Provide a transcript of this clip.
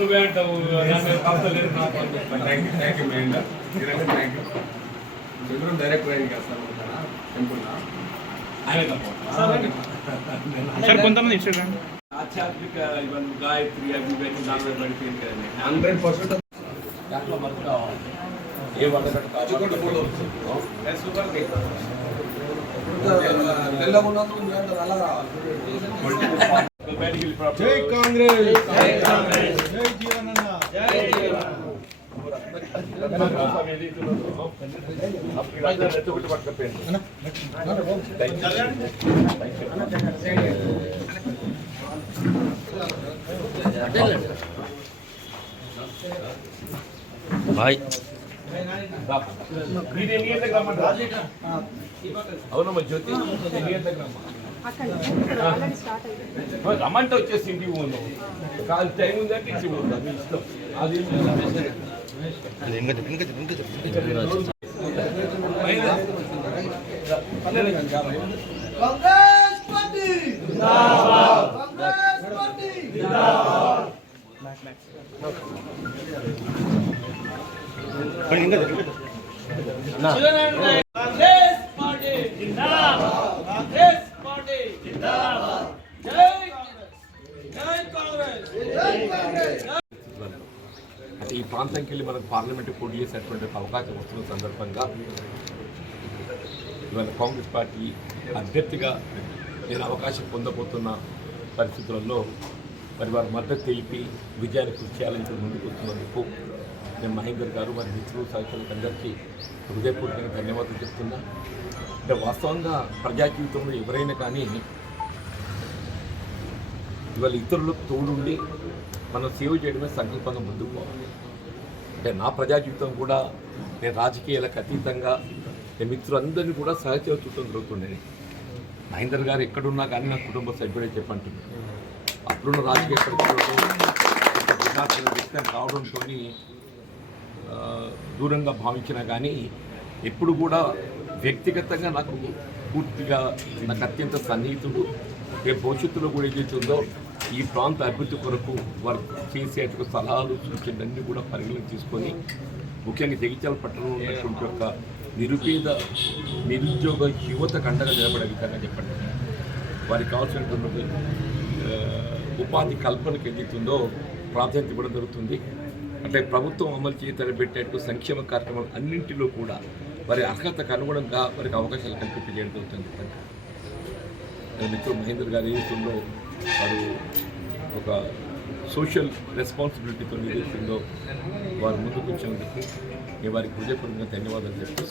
నువ్వే అంటావు. డైరెక్ట్ కొంతమంది ఆధ్యాత్మిక ఇవన్నీ గాయత్రి అవి ఇవన్నీ దానిలో పడిపోయింది కదండి. 100% దాంట్లో మనకు కావాలి. ఏ వంట జై కాంగ్రెస్, జై కాంగ్రెస్, జై జీవనన్న, జై జీవనన్న. भाई అవునమ్మా జ్యోతి రమ్మంటే వచ్చేసి ఇంటికి పోను. కాదు టైం ఉందంటే ఇంటికి పోతా, మీ ఇష్టం. అది అంటే ఈ ప్రాంతంకి వెళ్ళి మనకు పార్లమెంట్ పోటీ చేసేటువంటి అవకాశం వస్తున్న సందర్భంగా ఇవాళ కాంగ్రెస్ పార్టీ అభ్యర్థిగా నేను అవకాశం పొందబోతున్న పరిస్థితులలో మరి వారి మద్దతు తెలిపి విజయాన్ని కృషి చేయాలని ముందుకు వస్తున్నందుకు నేను మహేందర్ గారు మరి మిత్రులు సహచరులకు అందరికీ హృదయపూర్వకంగా ధన్యవాదాలు చెప్తున్నా. అంటే వాస్తవంగా ప్రజా జీవితంలో ఎవరైనా కానీ ఇవాళ ఇతరులకు తోడుండి మనం సేవ చేయడమే సంకల్పంగా ముందుకు పోవాలి. అంటే నా ప్రజా జీవితం కూడా నేను రాజకీయాలకు అతీతంగా నేను మిత్రులందరినీ కూడా సహచేవ చూడటం జరుగుతుండేది. మహేందర్ గారు ఎక్కడున్నా కానీ నా కుటుంబ సభ్యుడే చెప్పంటున్నాను. అప్పుడున్న రాజకీయ పరిస్థితుల్లో వ్యక్తం కావడంతో దూరంగా భావించినా కానీ ఎప్పుడు కూడా వ్యక్తిగతంగా నాకు పూర్తిగా నాకు అత్యంత సన్నిహితుడు. రేపు భవిష్యత్తులో కూడా ఏదైతుందో ఈ ప్రాంత అభివృద్ధి కొరకు వారు చేసేటువంటి సలహాలు సూచనలన్నీ కూడా పరిగణలోకి తీసుకొని ముఖ్యంగా జగిత్యాల పట్టణంలో ఉన్నటువంటి యొక్క నిరుద్యోగ యువతకు అండగా నిలబడే విధంగా చెప్పండి. వారికి కావాల్సినటువంటి ఉపాధి కల్పనకు ఏదైతుందో ప్రాధాన్యత ఇవ్వడం జరుగుతుంది. అట్లే ప్రభుత్వం అమలు చేయబెట్టేట్టు సంక్షేమ కార్యక్రమాలు అన్నింటిలో కూడా వారి అర్హతకు అనుగుణంగా వారికి అవకాశాలు కల్పించడం జరుగుతుంది. మిత్రుడు మహేందర్ గారు ఏదైతుందో వారు ఒక సోషల్ రెస్పాన్సిబిలిటీతో ఏదైతుందో వారు ముందుకు వచ్చినందుకు నేను వారికి హృదయపూర్వకంగా ధన్యవాదాలు చెప్తూ